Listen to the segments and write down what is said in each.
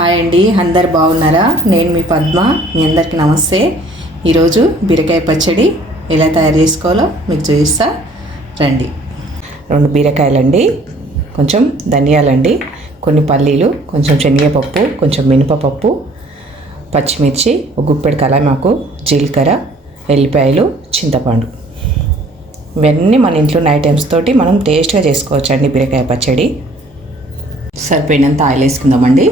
Hi అండి అందరు బాగున్నారా? నేను మీ పద్మ మీ అందరికీ నమస్తే. ఈరోజు బీరకాయ పచ్చడి ఎలా తయారు చేసుకోవాలో మీకు చూపిస్తా. రండి. రెండు బీరకాయలండి కొంచెం ధనియాలండి కొన్ని పల్లీలు కొంచెం శనగపప్పు కొంచెం మినపపప్పు పచ్చిమిర్చి ఒక గుప్పెడు కలమాకు జీలకర్ర ఎల్లిపాయలు చింతపండు. ఇవన్నీ మన ఇంట్లో ఉన్న ఐటమ్స్ తోటి మనం టేస్ట్గా చేసుకోవచ్చండి బీరకాయ పచ్చడి. సరిపోయినంత ఆయిల్ వేసుకుందామండి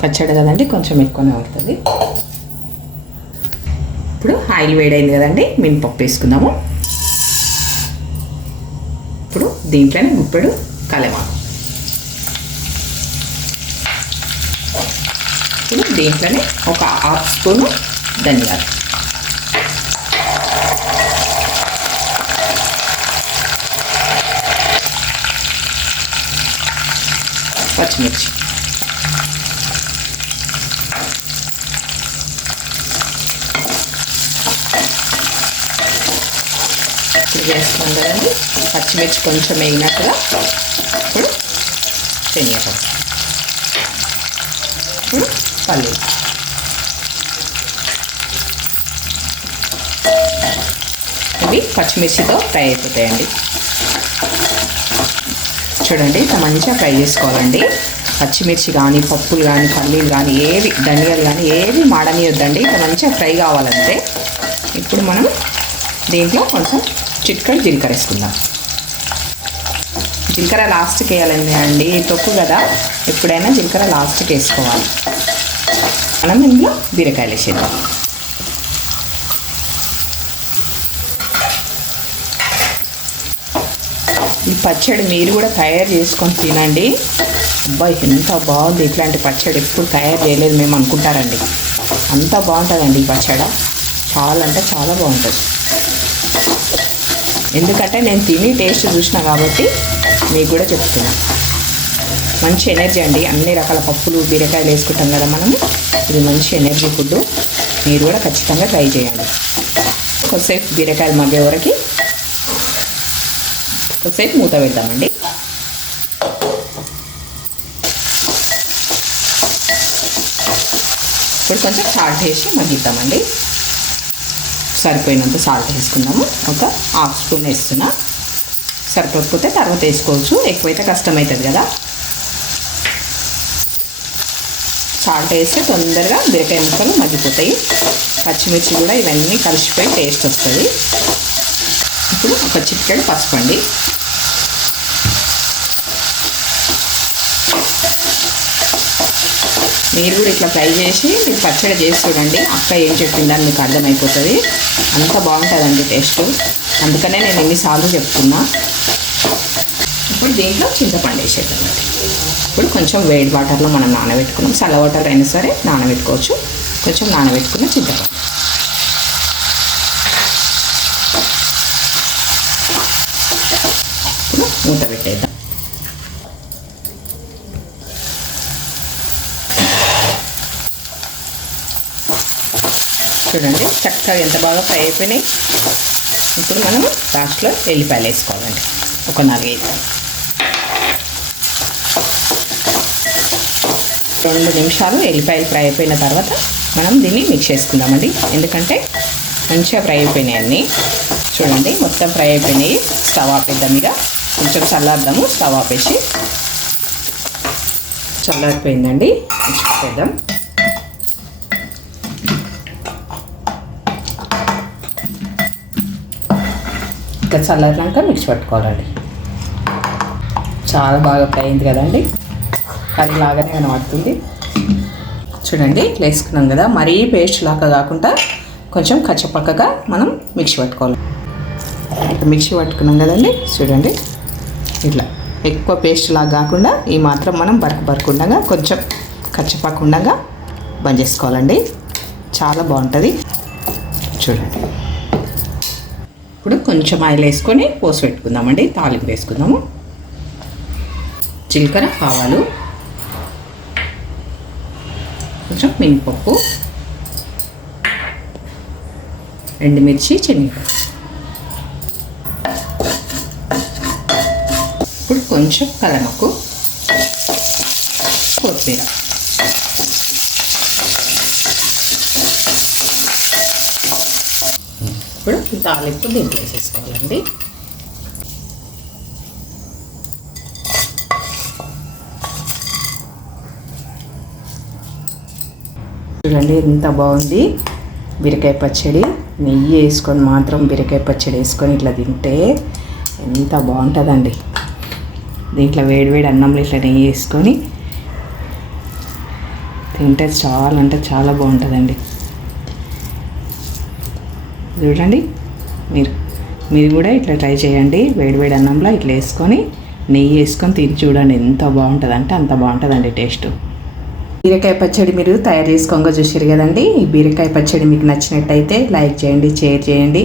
పచ్చడి కదండి కొంచెం ఎక్కువనే పడుతుంది. ఇప్పుడు ఆయిల్ వేడైంది కదండి మినపప్పు వేసుకుందాము. ఇప్పుడు దీంట్లోనే గుప్పెడు కలమాకు ఇప్పుడు దీంట్లోనే ఒక హాఫ్ స్పూను ధనియాలు. పచ్చిమిర్చి. ఇప్పుడు వేస్తాం కదండి పచ్చిమిర్చి కొంచెం వేగినట్టుగా ఇప్పుడు శనగపప్పు. ఇప్పుడు పల్లీలు ఇవి పచ్చిమిర్చితో ఫ్రై అయిపోతాయండి చూడండి ఇట్లా మంచిగా ఫ్రై చేసుకోవాలండి. పచ్చిమిర్చి కానీ పప్పులు కానీ పల్లీలు కానీ ఏవి ధనియాలు కానీ ఏవి మాడనియొద్దండి. ఇట్లా మంచిగా ఫ్రై కావాలంటే ఇప్పుడు మనం దీంట్లో కొంచెం చిట్కడి జీలకర్ర వేసుకుందాం జీలకర్ర లాస్ట్కి వేయాలండి అండి. తొక్కు కదా ఎప్పుడైనా జీలకర్ర లాస్ట్కి వేసుకోవాలి. మనం ఇందులో బీరకాయలు వేసేద్దాం. ఈ పచ్చడి మీరు కూడా తయారు చేసుకొని తినండి. అబ్బాయి ఎంత బాగుంది ఇట్లాంటి పచ్చడి. ఎప్పుడు తయారు చేయలేదు మేము అనుకుంటారండి. అంత బాగుంటుందండి ఈ పచ్చడి. చాలా అంటే చాలా బాగుంటుంది. ఎందుకంటే నేను తిని టేస్ట్ చూసిన కాబట్టి మీకు కూడా చెప్తున్నా. మంచి ఎనర్జీ అండి. అన్ని రకాల పప్పులు బీరకాయలు వేసుకుంటాం కదా మనము. ఇది మంచి ఎనర్జీ ఫుడ్ మీరు కూడా ఖచ్చితంగా ట్రై చేయండి. కొద్దిసేపు బీరకాయలు మగ్గే వరకు కొద్దిసేపు మూత పెడతామండి. ఇప్పుడు కొంచెం చాట్ వేసి మగ్గిద్దామండి. సరిపోయినంత సాల్ట్ వేసుకుందాము. ఒక హాఫ్ స్పూన్ వేస్తున్నా. సరిపోకపోతే తర్వాత వేసుకోవచ్చు. ఎక్కువైతే కష్టమవుతుంది కదా. సాల్ట్ వేస్తే తొందరగా బీరకాయ ముక్కలు మగ్గిపోతాయి. పచ్చిమిర్చి కూడా ఇవన్నీ కలిసిపోయి టేస్ట్ వస్తుంది. ఇప్పుడు ఒక చిటికెడు పసుపు అండి. మీరు కూడా ఇట్లా ఫ్రై చేసి మీరు పచ్చడి చేసి చూడండి. అక్క ఏం చెప్పిందని మీకు అర్థమైపోతుంది. అంత బాగుంటుందండి టేస్ట్. అందుకనే నేను ఎన్నిసార్లు చెప్తున్నా. ఇప్పుడు దీంట్లో చింతపండు వేసేద్దాం. ఇప్పుడు కొంచెం వేడి వాటర్లో మనం నానబెట్టుకున్నాం. చల్ల వాటర్ అయినా సరే నానబెట్టుకోవచ్చు. కొంచెం నానబెట్టుకున్న చింతపండు. ఇప్పుడు మూత పెట్టేద్దాం. చూడండి చక్కగా ఎంత బాగా ఫ్రై అయిపోయినాయి. ఇప్పుడు మనము లాస్ట్లో ఎల్లిపాయలు వేసుకోవాలండి. ఒక నాలుగైదు. రెండు నిమిషాలు ఎల్లిపాయలు ఫ్రై అయిపోయిన తర్వాత మనం దీన్ని మిక్స్ చేసుకుందామండి. ఎందుకంటే మంచిగా ఫ్రై అయిపోయినాయి అన్నీ. చూడండి మొత్తం ఫ్రై అయిపోయినాయి. స్టవ్ ఆపేద్దాం ఇక. కొంచెం చల్లార్దాము స్టవ్ ఆపేసి. చల్లారిపోయిందండి. చూపేద్దాం ఇట్లా చల్లారినాక మిక్స్ పట్టుకోవాలండి. చాలా బాగా ఫ్రై అయింది కదండి. అది లాగానే కనబడుతుంది. చూడండి ఇట్లా వేసుకున్నాం కదా. మరీ పేస్ట్ లాగా కాకుండా కొంచెం కచ్చపక్కగా మనం మిక్సీ పట్టుకోవాలి. ఇట్లా మిక్సీ పట్టుకున్నాం కదండి. చూడండి ఇట్లా ఎక్కువ పేస్ట్ లాగా కాకుండా ఈ మాత్రం మనం బరక బరకుండగా కొంచెం కచ్చపక్కుండగా బంద్ చేసుకోవాలండి. చాలా బాగుంటుంది. చూడండి. ఇప్పుడు కొంచెం ఆయిల్ వేసుకొని పోసి పెట్టుకుందామండి. తాలింపు వేసుకుందాము. జీలకర్ర ఆవాలు. కొంచెం మినపప్పు. ఎండుమిర్చి శనగపప్పు. ఇప్పుడు కొంచెం కలమకు కొత్తిమీర ఇప్పుడు ఈ తాలింపు దీంట్లో వేసేసుకోవాలండి. చూడండి ఎంత బాగుంది. బీరకాయ పచ్చడి నెయ్యి వేసుకొని మాత్రం బీరకాయ పచ్చడి వేసుకొని ఇట్లా తింటే ఎంత బాగుంటుందండి. దీంట్లో వేడివేడి అన్నంలో ఇట్లా నెయ్యి వేసుకొని తింటే చాలా అంటే చాలా బాగుంటుందండి. చూడండి. మీరు మీరు కూడా ఇట్లా ట్రై చేయండి. వేడివేడి అన్నంలో ఇట్లా వేసుకొని నెయ్యి వేసుకొని తిని చూడండి ఎంత బాగుంటుంది అంటే అంత బాగుంటుందండి టేస్ట్. బీరకాయ పచ్చడి మీరు తయారు చేసుకోగా చూసారు కదండి. ఈ బీరకాయ పచ్చడి మీకు నచ్చినట్టయితే లైక్ చేయండి షేర్ చేయండి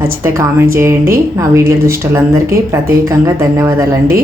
నచ్చితే కామెంట్ చేయండి. నా వీడియో చూసిన ప్రత్యేకంగా ధన్యవాదాలండి.